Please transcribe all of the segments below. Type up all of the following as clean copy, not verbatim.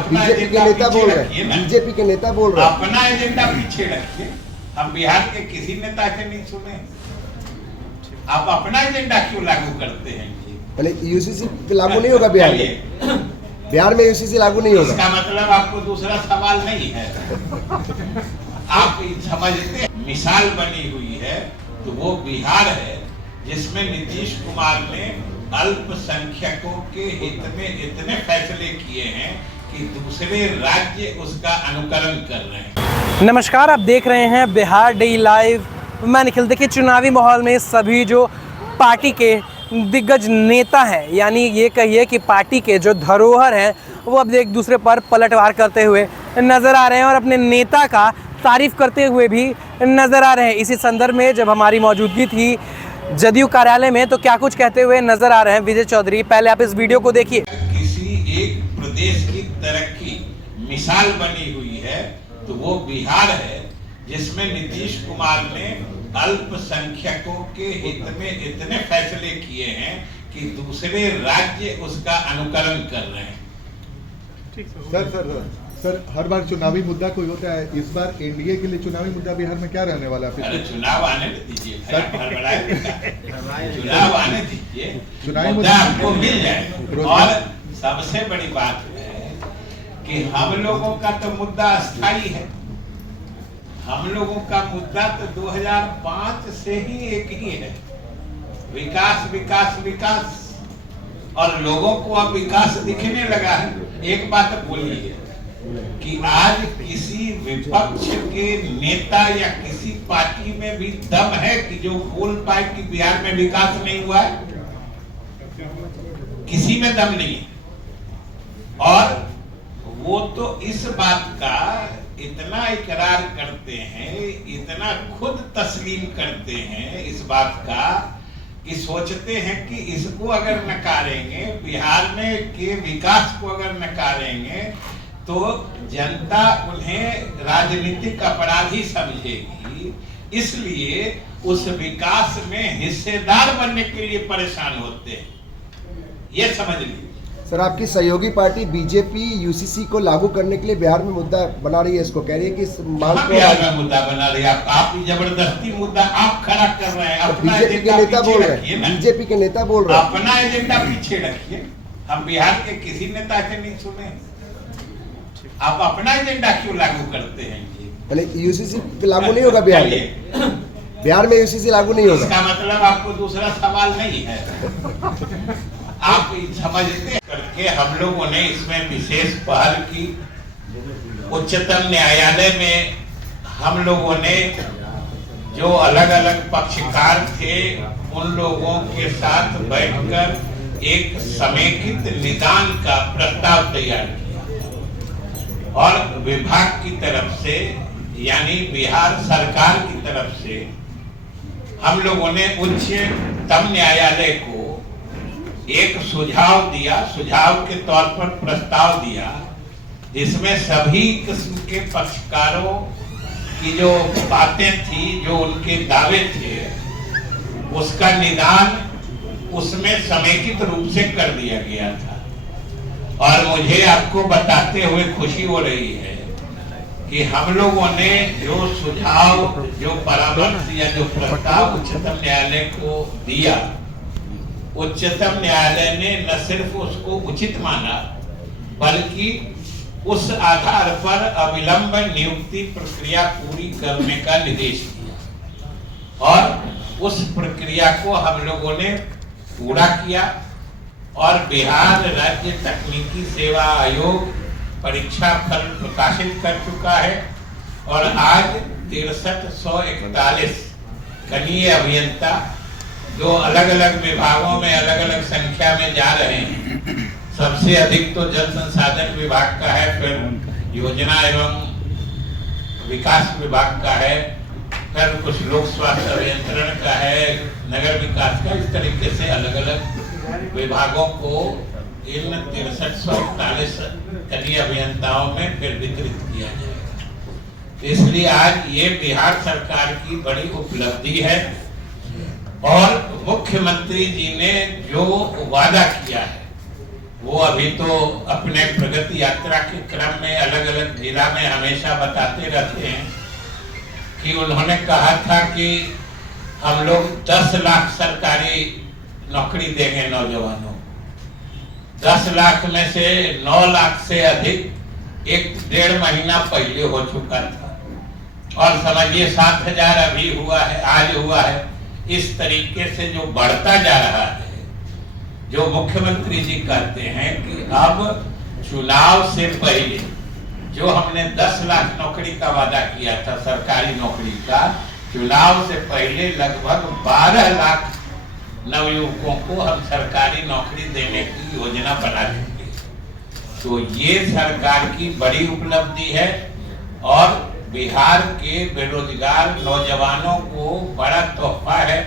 BJP के नेता बोल रहे हैं, बीजेपी के नेता बोल रहे हैं। अपना एजेंडा पीछे रखिए। हम बिहार के किसी नेता से नहीं सुने। आप अपना एजेंडा क्यों लागू करते हैं? यूसीसी लागू नहीं होगा बिहार में? बिहार में यूसीसी लागू नहीं होगा। इसका मतलब आपको दूसरा सवाल नहीं है। आप समझते हैं मिसाल बनी हुई है तो वो बिहार है जिसमें नीतीश कुमार ने अल्पसंख्यकों के हित में इतने फैसले किए हैं कि दूसरे राज्य उसका अनुकरण कर रहे हैं। नमस्कार, आप देख रहे हैं बिहार डेली लाइव। मैं निखिल। देखिए, चुनावी माहौल में सभी जो पार्टी के दिग्गज नेता हैं, यानी ये कहिए कि पार्टी के जो धरोहर हैं, वो अब एक दूसरे पर पलटवार करते हुए नज़र आ रहे हैं और अपने नेता का तारीफ करते हुए भी नज़र आ रहे हैं। इसी संदर्भ में जब हमारी मौजूदगी थी जदयू कार्यालय में, तो क्या कुछ कहते हुए नज़र आ रहे हैं विजय चौधरी। पहले आप इस वीडियो को देखिए। किसी एक प्रदेश की तरक्की मिसाल बनी हुई है तो वो बिहार है जिसमें नीतीश कुमार ने अल्पसंख्यकों के हित में इतने फैसले किए हैं कि दूसरे राज्य उसका अनुकरण कर रहे हैं। सर, हर बार चुनावी मुद्दा कोई होता है, इस बार एनडीए के लिए चुनावी मुद्दा बिहार में क्या रहने वाला है? अरे चुनाव आने दीजिए, चुनाव आने दीजिए, चुनावी मुद्दा आपको मिल जाए। और सबसे बड़ी बात है कि हम लोगों का तो मुद्दा अस्थायी है। हम लोगों का मुद्दा तो 2005 से ही एक ही है, विकास विकास विकास। और लोगों को अब विकास दिखने लगा है। एक बात बोलिए कि आज किसी विपक्ष के नेता या किसी पार्टी में भी दम है कि जो बोल पाए कि बिहार में विकास नहीं हुआ है? किसी में दम नहीं है। और वो तो इस बात का इतना इकरार करते हैं, इतना खुद तस्लीम करते हैं इस बात का कि सोचते हैं कि इसको अगर नकारेंगे, बिहार में के विकास को अगर नकारेंगे तो जनता उन्हें राजनीतिक अपराधी समझेगी। इसलिए उस विकास में हिस्सेदार बनने के लिए परेशान होते हैं। ये समझ लीजिए। सर, आपकी सहयोगी पार्टी बीजेपी यूसीसी को लागू करने के लिए बिहार में मुद्दा बना रही है, इसको कह रही है कि इस मांग को बिहार में मुद्दा बना रही है। आप जबरदस्ती मुद्दा आप खड़ा कर रहे हैं। बीजेपी के नेता बोल रहे हैं, बीजेपी के नेता बोल रहे हैं। अपना एजेंडा पीछे रखिए। हम बिहार के किसी नेता से नहीं सुने। आप अपना एजेंडा क्यों लागू करते हैं? यूसीसी लागू नहीं होगा बिहार में? बिहार में यूसीसी लागू नहीं होगा। इसका मतलब आपको दूसरा सवाल नहीं है। आप समझते करके हम लोगों ने इसमें विशेष पहल की। उच्चतम न्यायालय में हम लोगों ने जो अलग अलग पक्षकार थे उन लोगों के साथ बैठकर एक समेकित निदान का प्रस्ताव तैयार किया और विभाग की तरफ से, यानी बिहार सरकार की तरफ से, हम लोगों ने उच्चतम न्यायालय को एक सुझाव दिया, सुझाव के तौर पर प्रस्ताव दिया, जिसमें सभी किस्म के पक्षकारों की जो बातें थी, जो उनके दावे थे, उसका निदान उसमें समेकित रूप से कर दिया गया था। और मुझे आपको बताते हुए खुशी हो रही है कि हम लोगों ने जो सुझाव, जो परामर्श या जो प्रस्ताव उच्चतम न्यायालय को दिया, उच्चतम न्यायालय ने न सिर्फ उसको उचित माना बल्कि उस आधार पर अविलंब नियुक्ति प्रक्रिया पूरी करने का निर्देश दिया। और उस प्रक्रिया को हम लोगों ने पूरा किया और बिहार राज्य तकनीकी सेवा आयोग परीक्षा फल प्रकाशित कर चुका है। और आज 6341 कनीय अभियंता जो अलग अलग विभागों में अलग अलग संख्या में जा रहे हैं। सबसे अधिक तो जल संसाधन विभाग का है, फिर योजना एवं विकास विभाग का है, फिर कुछ लोक स्वास्थ्य अभियंत्रण का है, नगर विकास का। इस तरीके से अलग अलग विभागों को इन 6341 कनीय अभियंताओं में फिर वितरित किया जाएगा। इसलिए आज ये बिहार सरकार की बड़ी उपलब्धि है। और मुख्यमंत्री जी ने जो वादा किया है वो अभी तो अपने प्रगति यात्रा के क्रम में अलग अलग जिला में हमेशा बताते रहते हैं कि उन्होंने कहा था कि हम लोग 10 लाख सरकारी नौकरी देंगे नौजवानों। 10 लाख में से 9 लाख से अधिक 1-1.5 महीना पहले हो चुका था, और समझिए 7,000 अभी हुआ है, आज हुआ है। इस तरीके से जो बढ़ता जा रहा है, जो मुख्यमंत्री जी कहते हैं कि अब चुनाव से पहले जो हमने 10 लाख नौकरी का वादा किया था सरकारी नौकरी का, चुनाव से पहले लगभग 12 लाख नवयुवकों को हम सरकारी नौकरी देने की योजना बना चुके। तो ये सरकार की बड़ी उपलब्धि है और बिहार के बेरोजगार नौजवानों को बड़ा तोहफा है।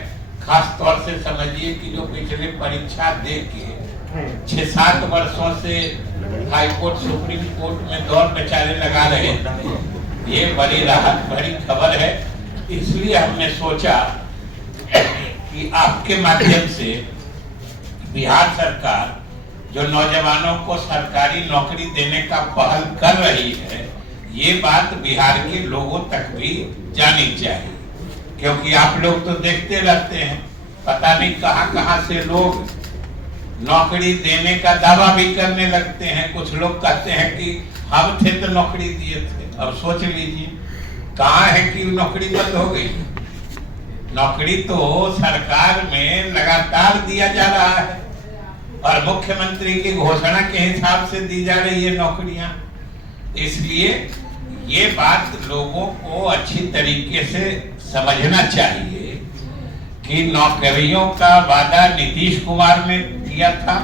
खास तौर से समझिए कि जो पिछले परीक्षा दे के 6-7 वर्षों से हाई कोर्ट सुप्रीम कोर्ट में दौड़ बेचारे लगा रहे थे, ये बड़ी राहत भरी खबर है। इसलिए हमने सोचा कि आपके माध्यम से बिहार सरकार जो नौजवानों को सरकारी नौकरी देने का पहल कर रही है, ये बात बिहार के लोगों तक भी जानी चाहिए, क्योंकि आप लोग तो देखते रहते हैं, पता नहीं कहां से लोग नौकरी देने का दावा भी करने लगते हैं। कुछ लोग कहते हैं कि हम थे तो नौकरी दिए थे। अब सोच लीजिए कहाँ है कि नौकरी बंद हो गई। नौकरी तो सरकार में लगातार दिया जा रहा है और मुख्यमंत्री की घोषणा के हिसाब से दी जा रही है नौकरियां। इसलिए ये बात लोगों को अच्छी तरीके से समझना चाहिए कि नौकरियों का वादा नीतीश कुमार ने किया था,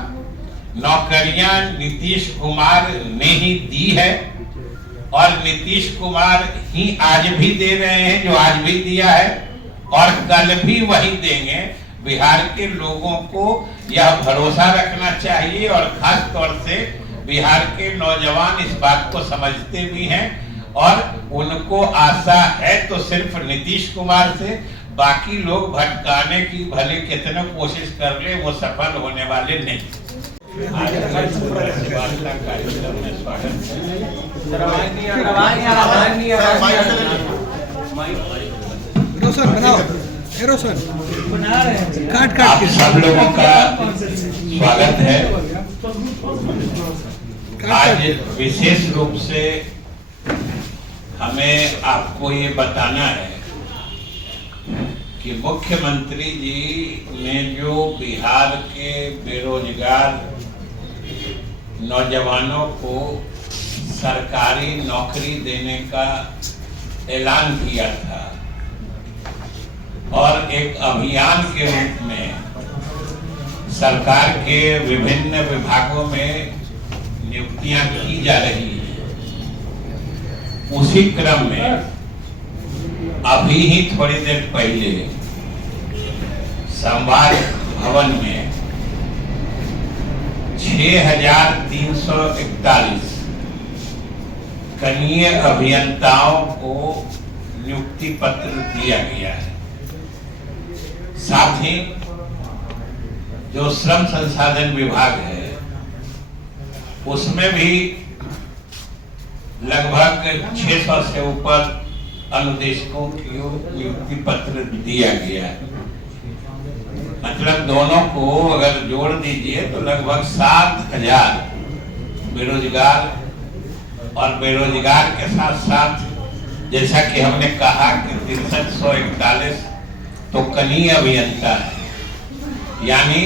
नौकरियां नीतीश कुमार ने ही दी है और नीतीश कुमार ही आज भी दे रहे हैं, जो आज भी दिया है और कल भी वही देंगे। बिहार के लोगों को यह भरोसा रखना चाहिए और खास तौर से बिहार के नौजवान इस बात को समझते भी हैं और उनको आशा है तो सिर्फ नीतीश कुमार से, बाकी लोग भटकाने की भले कितने कोशिश कर ले वो सफल होने वाले नहीं। आप सब लोगों का स्वागत है। आज विशेष रूप से हमें आपको ये बताना है कि मुख्यमंत्री जी ने जो बिहार के बेरोजगार नौजवानों को सरकारी नौकरी देने का ऐलान किया था और एक अभियान के रूप में सरकार के विभिन्न विभागों में नियुक्तियां की जा रही हैं। उसी क्रम में अभी ही थोड़ी देर पहले संवाद भवन में 6,341 कनीय अभियंताओं को नियुक्ति पत्र दिया गया है। साथ ही जो श्रम संसाधन विभाग है उसमें भी लगभग 600 से ऊपर अनुदेशकों की नियुक्ति पत्र दिया गया है। मतलब दोनों को अगर जोड़ दीजिए तो लगभग 7,000 बेरोजगार और बेरोजगार के साथ साथ जैसा कि हमने कहा कि 6341 तो कनीय अभियंता है, यानी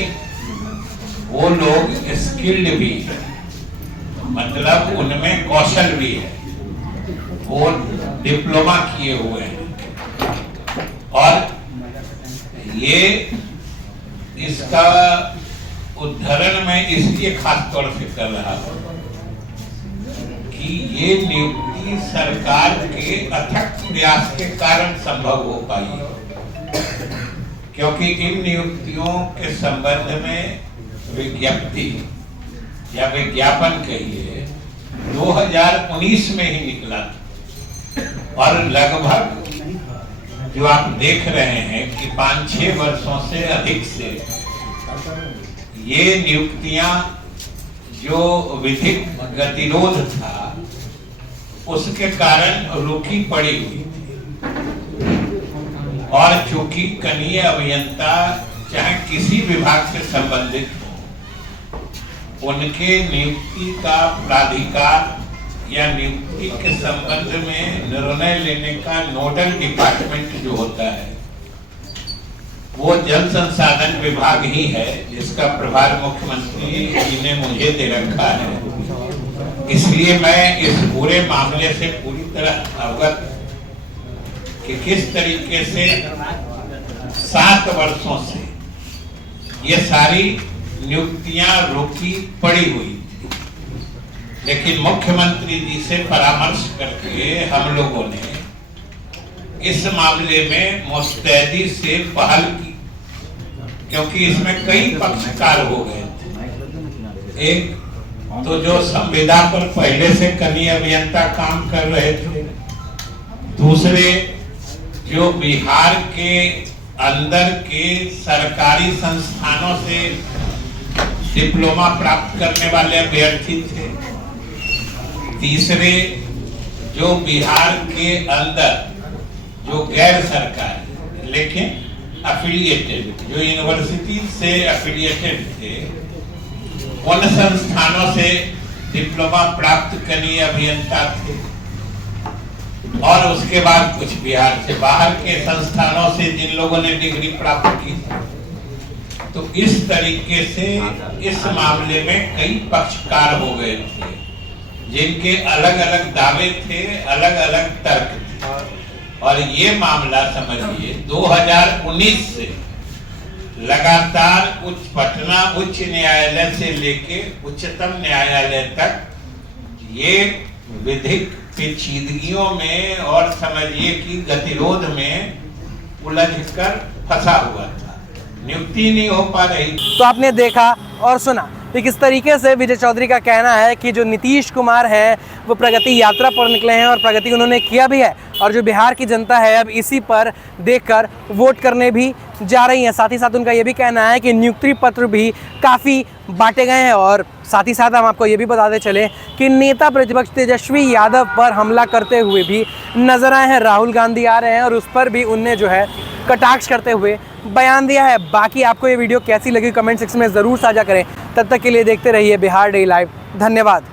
वो लोग स्किल्ड भी है, मतलब उनमें कौशल भी है, वो डिप्लोमा किए हुए हैं और ये इसका उद्धरण मैं इसलिए खास तौर से कर रहा हूं कि ये नियुक्ति सरकार के अथक प्रयास के कारण संभव हो पाई, क्योंकि इन नियुक्तियों के संबंध में विज्ञप्ति या विज्ञापन कहिए 2019 में ही निकला था और लगभग जो आप देख रहे हैं कि 5-6 वर्षों से अधिक से ये नियुक्तियां जो विधिक गतिरोध था उसके कारण रुकी पड़ी हुई थी। और चूंकि कनीय अभियंता चाहे किसी विभाग से संबंधित हो, उनके नियुक्ति का प्राधिकार या नियुक्ति के संबंध में निर्णय लेने का नोडल डिपार्टमेंट जो होता है वो जल संसाधन विभाग ही है, जिसका प्रभार मुख्यमंत्री जी ने मुझे दे रखा है। इसलिए मैं इस पूरे मामले से पूरी तरह अवगत कि किस तरीके से 7 वर्षों से ये सारी नियुक्तियां रुकी पड़ी हुई थी, लेकिन मुख्यमंत्री जी से परामर्श करके हम लोगों ने इस मामले में मुस्तैदी से पहल की, क्योंकि इसमें कई पक्षकार हो गए थे। एक तो जो संविदा पर पहले से कनीय अभियंता काम कर रहे थे, दूसरे जो बिहार के अंदर के सरकारी संस्थानों से डिप्लोमा प्राप्त करने वाले अभ्यर्थी थे, तीसरे जो बिहार के अंदर जो गैर सरकारी लेकिन अफिलिएटेड, जो यूनिवर्सिटी से अफिलिएटेड थे, उन संस्थानों से डिप्लोमा प्राप्त कनीय अभियंता थे, और उसके बाद कुछ बिहार से बाहर के संस्थानों से जिन लोगों ने डिग्री प्राप्त की। तो इस तरीके से इस मामले में कई पक्षकार हो गए थे, जिनके अलग अलग दावे थे, अलग अलग तर्क थे। और ये मामला समझिए 2019 से लगातार पटना उच्च न्यायालय से लेके उच्चतम न्यायालय तक ये विधिक पेचीदगियों में और समझिए कि गतिरोध में उलझकर फंसा हुआ था, नियुक्ति नहीं हो पा रही। तो आपने देखा और सुना कि किस तरीके से विजय चौधरी का कहना है कि जो नीतीश कुमार हैं वो प्रगति यात्रा पर निकले हैं और प्रगति उन्होंने किया भी है, और जो बिहार की जनता है अब इसी पर देखकर वोट करने भी जा रही है। साथ ही साथ उनका ये भी कहना है कि नियुक्ति पत्र भी काफ़ी बांटे गए हैं। और साथ ही साथ हम आपको ये भी बताते चले कि नेता प्रतिपक्ष तेजस्वी यादव पर हमला करते हुए भी नजर आए हैं। राहुल गांधी आ रहे हैं और उस पर भी उनने जो है कटाक्ष करते हुए बयान दिया है। बाकी आपको ये वीडियो कैसी लगी कमेंट सेक्शन में ज़रूर साझा करें। तब तक के लिए देखते रहिए बिहार डे लाइव। धन्यवाद।